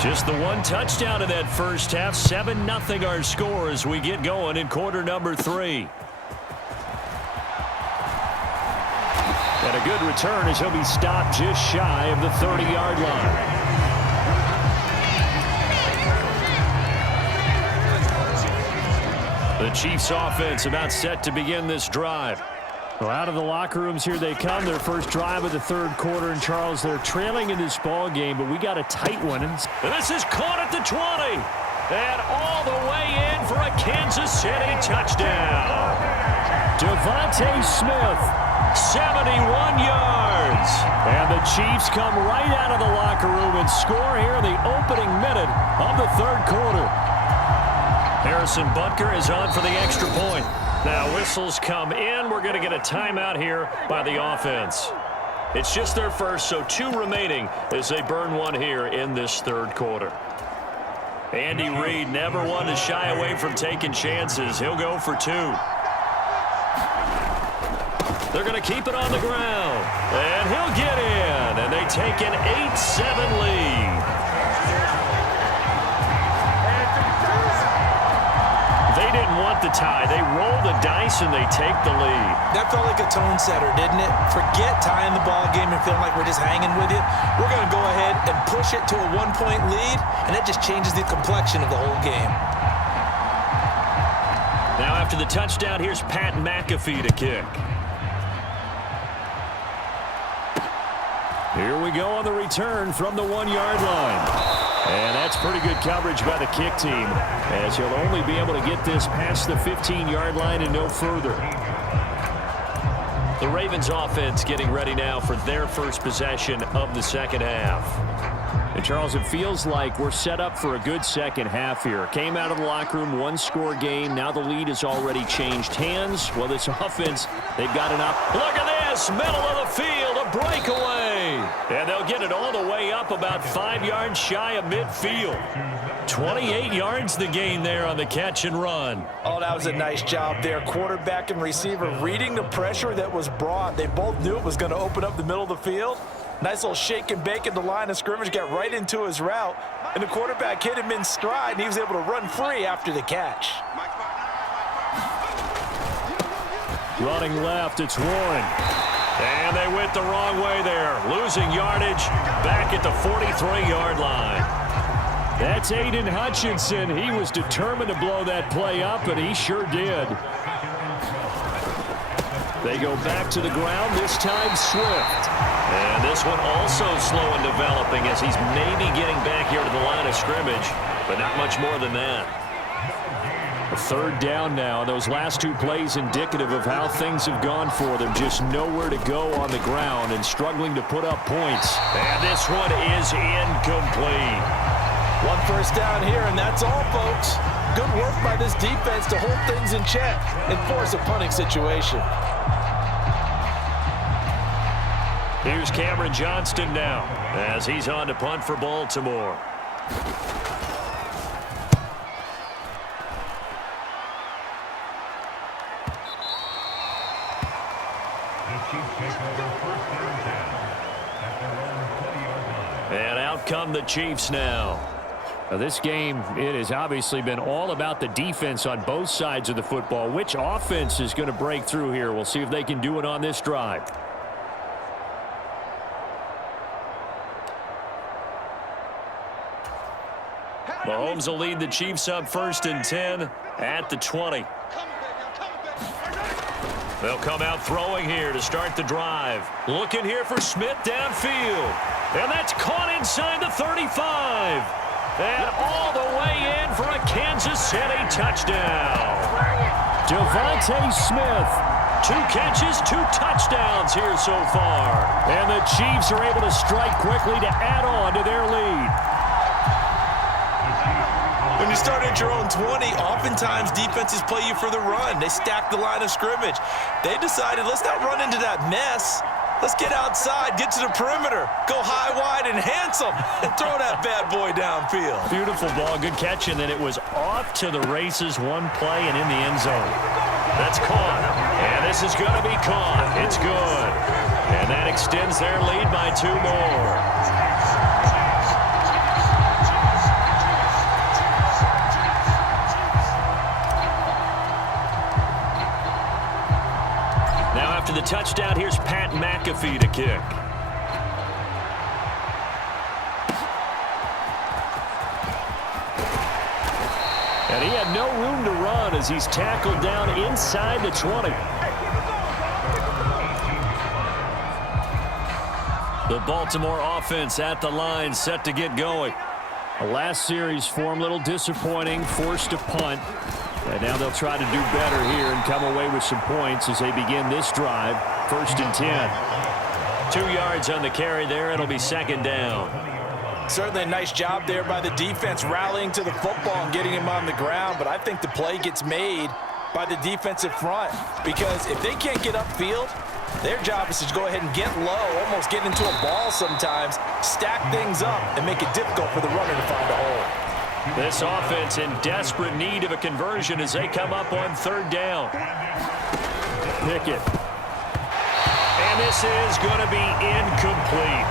Just the one touchdown in that first half. 7-0 our score as we get going in quarter number 3. And a good return as he'll be stopped just shy of the 30-yard line. The Chiefs offense about set to begin this drive. Well, out of the locker rooms here they come. Their first drive of the third quarter. And, Charles, they're trailing in this ball game, but we got a tight one. And this is caught at the 20. And all the way in for a Kansas City touchdown. Devontae Smith, 71 yards. And the Chiefs come right out of the locker room and score here in the opening minute of the third quarter. Harrison Butker is on for the extra point. Now whistles come in. We're going to get a timeout here by the offense. It's just their first, so 2 remaining as they burn one here in this third quarter. Andy Reid never one to shy away from taking chances. He'll go for 2. They're going to keep it on the ground. And he'll get in. And they take an 8-7 lead. They didn't want the tie. They roll the dice and they take the lead. That felt like a tone setter, didn't it? Forget tying the ball game and feeling like we're just hanging with it. We're going to go ahead and push it to a 1-point lead, and that just changes the complexion of the whole game. Now after the touchdown, here's Pat McAfee to kick. Here we go on the return from the 1-yard line. And that's pretty good coverage by the kick team, as he'll only be able to get this past the 15-yard line and no further. The Ravens offense getting ready now for their first possession of the second half. And Charles, it feels like we're set up for a good second half here. Came out of the locker room, 1-score game. Now the lead has already changed hands. Well, this offense, they've got an up. Look at this, middle of the field, a breakaway. And they'll get it all the way up about 5 yards shy of midfield. 28 yards the gain there on the catch and run. Oh, that was a nice job there. Quarterback and receiver reading the pressure that was brought. They both knew it was going to open up the middle of the field. Nice little shake and bake at the line of scrimmage, got right into his route. And the quarterback hit him in stride, and he was able to run free after the catch. Running left, it's Warren. And they went the wrong way there. Losing yardage back at the 43-yard line. That's Aiden Hutchinson. He was determined to blow that play up, and he sure did. They go back to the ground, this time Swift. And this one also slow in developing as he's maybe getting back here to the line of scrimmage, but not much more than that. A third down now. Those last 2 plays indicative of how things have gone for them. Just nowhere to go on the ground and struggling to put up points. And this one is incomplete. 1 first down here, and that's all, folks. Good work by this defense to hold things in check and force a punting situation. Here's Cameron Johnston now as he's on to punt for Baltimore. And out come the Chiefs now. Now this game, it has obviously been all about the defense on both sides of the football. Which offense is going to break through here? We'll see if they can do it on this drive. Mahomes will lead the Chiefs up 1st and 10 at the 20. They'll come out throwing here to start the drive. Looking here for Smith downfield. And that's caught inside the 35. And all the way in for a Kansas City touchdown. Devontae Smith. 2 catches, 2 touchdowns here so far. And the Chiefs are able to strike quickly to add on to their lead. When you start at your own 20, oftentimes defenses play you for the run. They stack the line of scrimmage. They decided, let's not run into that mess. Let's get outside, get to the perimeter, go high, wide, and handsome, and throw that bad boy downfield. Beautiful ball, good catch, and then it was off to the races, 1 play, and in the end zone. That's caught, and this is going to be caught. It's good, and that extends their lead by 2 more. after the touchdown, here's Pat McAfee to kick. And he had no room to run as he's tackled down inside the 20. The Baltimore offense at the line, set to get going. The last series for him, a little disappointing, forced a punt. And now they'll try to do better here and come away with some points as they begin this drive. 1st and 10. 2 yards on the carry there. It'll be second down. Certainly a nice job there by the defense rallying to the football and getting him on the ground. But I think the play gets made by the defensive front because if they can't get upfield, their job is to go ahead and get low, almost get into a ball sometimes, stack things up, and make it difficult for the runner to find a hole. This offense in desperate need of a conversion as they come up on 3rd down. Pickett. And this is going to be incomplete.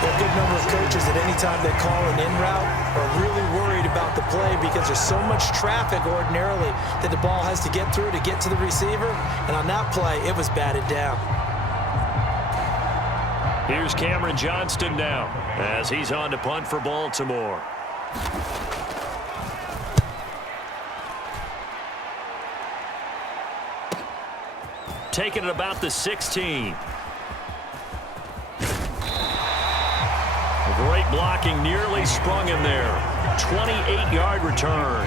There are a good number of coaches that any time they call an in route are really worried about the play because there's so much traffic ordinarily that the ball has to get through to get to the receiver. And on that play, it was batted down. Here's Cameron Johnston now as he's on to punt for Baltimore. Taking it about the 16. Great blocking, nearly sprung him there. 28-yard return.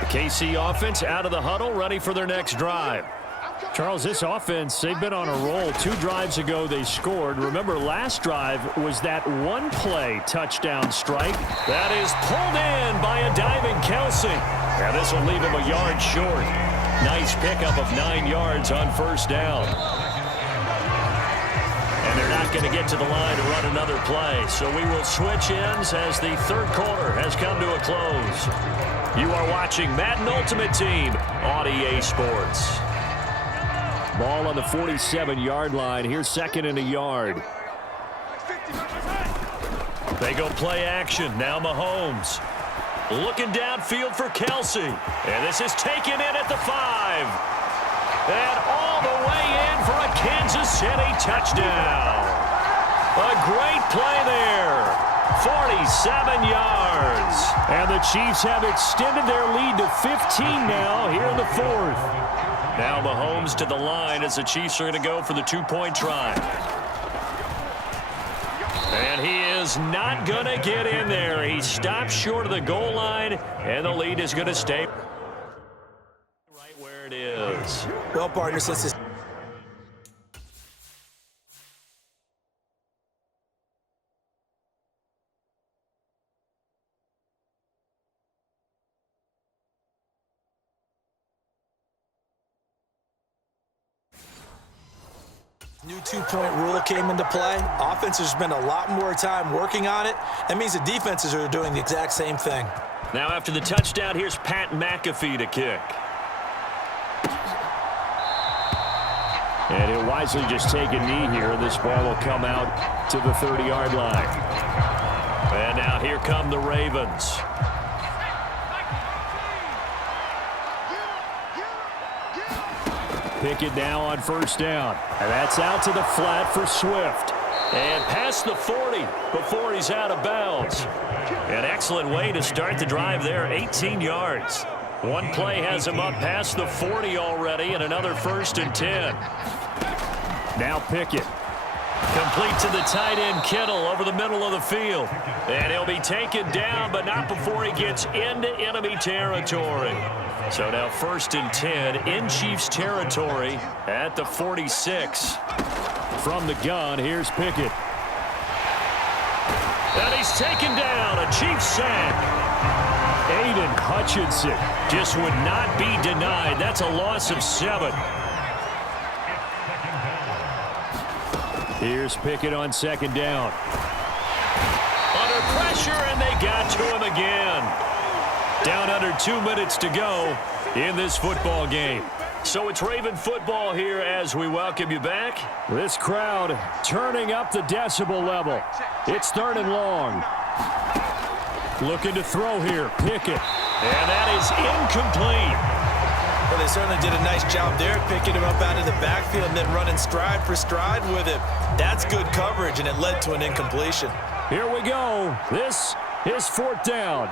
The KC offense out of the huddle, ready for their next drive. Charles, this offense, they've been on a roll. 2 drives ago, they scored. Remember, last drive was that one-play touchdown strike. That is pulled in by a diving Kelsey. And this will leave him a yard short. Nice pickup of 9 yards on 1st down. And they're not going to get to the line to run another play. So we will switch ends as the 3rd quarter has come to a close. You are watching Madden Ultimate Team on EA Sports. Ball on the 47-yard line. Here's 2nd and a yard. They go play action. Now Mahomes. Looking downfield for Kelsey. And this is taken in at the 5. And all the way in for a Kansas City touchdown. A great play there. 47 yards. And the Chiefs have extended their lead to 15 now here in the 4th. Now Mahomes to the line as the Chiefs are going to go for the 2-point try. And he is not going to get in there. He stops short of the goal line, and the lead is going to stay right where it is. Well, partners, this is new 2-point rule came into play. Offense has spent a lot more time working on it. That means the defenses are doing the exact same thing. Now after the touchdown, here's Pat McAfee to kick. And he'll wisely just take a knee here. This ball will come out to the 30-yard line. And now here come the Ravens. Pickett now on 1st down. And that's out to the flat for Swift. And past the 40 before he's out of bounds. An excellent way to start the drive there, 18 yards. One play has him up past the 40 already, and another 1st and 10. Now Pickett. Complete to the tight end Kittle over the middle of the field. And he'll be taken down, but not before he gets into enemy territory. So now 1st and 10 in Chiefs territory at the 46. From the gun, here's Pickett. And he's taken down, a Chiefs sack. Aiden Hutchinson just would not be denied. That's a loss of 7. Here's Pickett on 2nd down. Under pressure, and they got to him again. Down under 2 minutes to go in this football game. So it's Raven football here as we welcome you back. This crowd turning up the decibel level. It's 3rd and long. Looking to throw here, Pickett. And that is incomplete. Well, they certainly did a nice job there, picking him up out of the backfield and then running stride for stride with him. That's good coverage, and it led to an incompletion. Here we go. This is fourth down.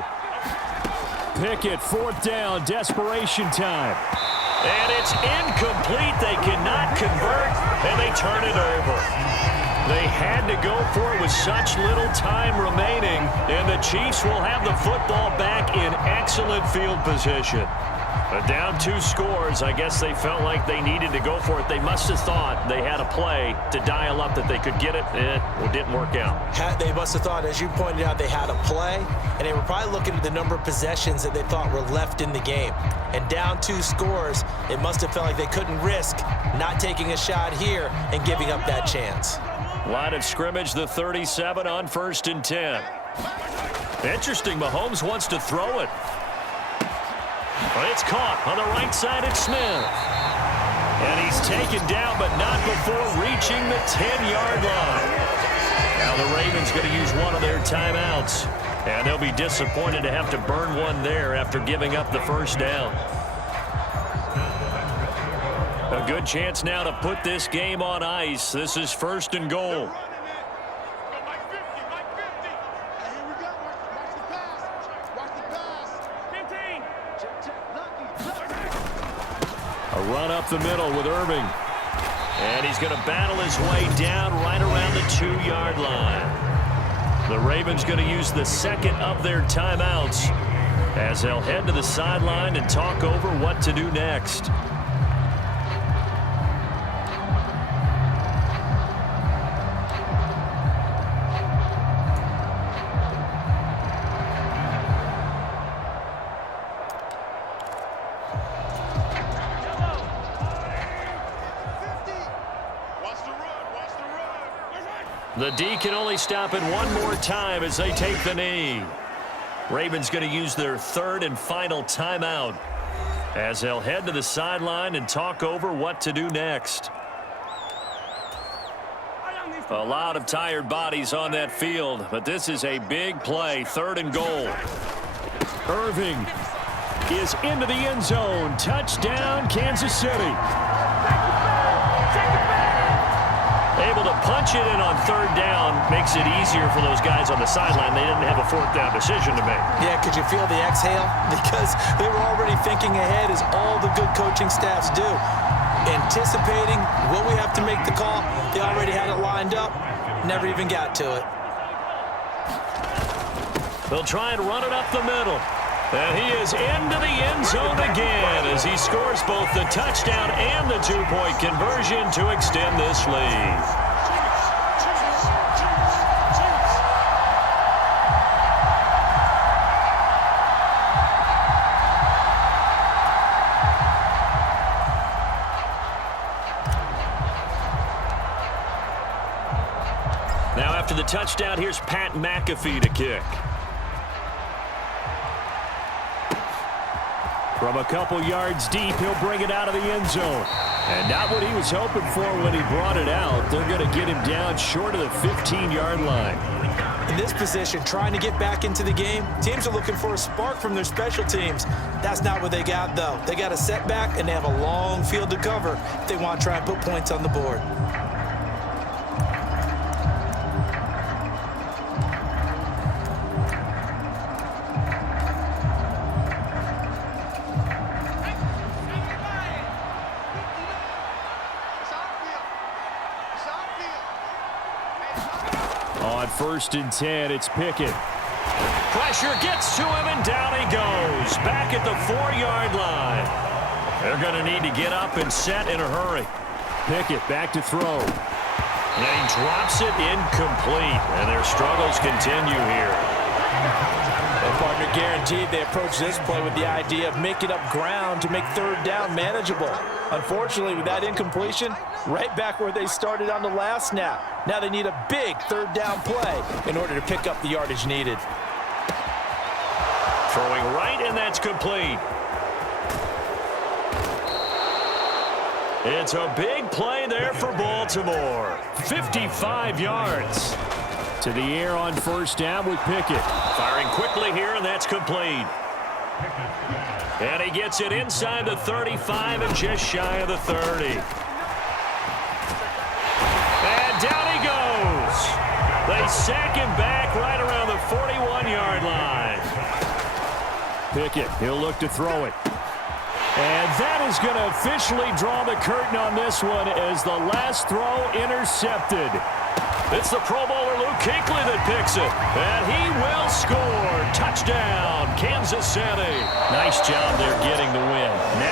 Pickett, fourth down, desperation time. And it's incomplete. They cannot convert, and they turn it over. They had to go for it with such little time remaining, and the Chiefs will have the football back in excellent field position. But down 2 scores, I guess they felt like they needed to go for it. They must have thought they had a play to dial up that they could get it, and it didn't work out. They must have thought, as you pointed out, they had a play, and they were probably looking at the number of possessions that they thought were left in the game. And down 2 scores, it must have felt like they couldn't risk not taking a shot here and giving up that chance. Line of scrimmage, the 37 on 1st and 10. Interesting, Mahomes wants to throw it. But it's caught on the right side at Smith. And he's taken down, but not before reaching the 10-yard line. Now the Ravens going to use one of their timeouts. And they'll be disappointed to have to burn one there after giving up the first down. A good chance now to put this game on ice. This is 1st and goal. A run up the middle with Irving. And he's going to battle his way down right around the 2-yard line. The Ravens going to use the second of their timeouts as they'll head to the sideline and talk over what to do next. The D can only stop it one more time as they take the knee. Ravens going to use their 3rd and final timeout as they'll head to the sideline and talk over what to do next. A lot of tired bodies on that field, but this is a big play, 3rd and goal. Irving is into the end zone. Touchdown, Kansas City. Able to punch it in on 3rd down makes it easier for those guys on the sideline. They didn't have a 4th down decision to make. Yeah, could you feel the exhale? Because they were already thinking ahead, as all the good coaching staffs do. Anticipating, will we have to make the call? They already had it lined up. Never even got to it. They'll try and run it up the middle. And he is into the end zone again as he scores both the touchdown and the 2-point conversion to extend this lead. Now after the touchdown, here's Pat McAfee to kick. From a couple yards deep, he'll bring it out of the end zone. And not what he was hoping for when he brought it out. They're going to get him down short of the 15-yard line. In this position, trying to get back into the game, teams are looking for a spark from their special teams. That's not what they got, though. They got a setback, and they have a long field to cover if they want to try and put points on the board. On 1st and 10, it's Pickett. Pressure gets to him, and down he goes. Back at the 4-yard line. They're going to need to get up and set in a hurry. Pickett back to throw. And he drops it incomplete, and their struggles continue here. Well, partner, guaranteed they approach this play with the idea of making up ground to make 3rd down manageable. Unfortunately, with that incompletion, right back where they started on the last snap. Now they need a big 3rd down play in order to pick up the yardage needed. Throwing right, and that's complete. It's a big play there for Baltimore. 55 yards. To the air on 1st down with Pickett. Firing quickly here, and that's complete. And he gets it inside the 35 and just shy of the 30. And down he goes. They sack him back right around the 41-yard line. Pickett, he'll look to throw it. And that is going to officially draw the curtain on this one as the last throw intercepted. It's the Pro Bowler Luke Kuechly that picks it. And he will score. Touchdown, Kansas City. Nice job there getting the win. Next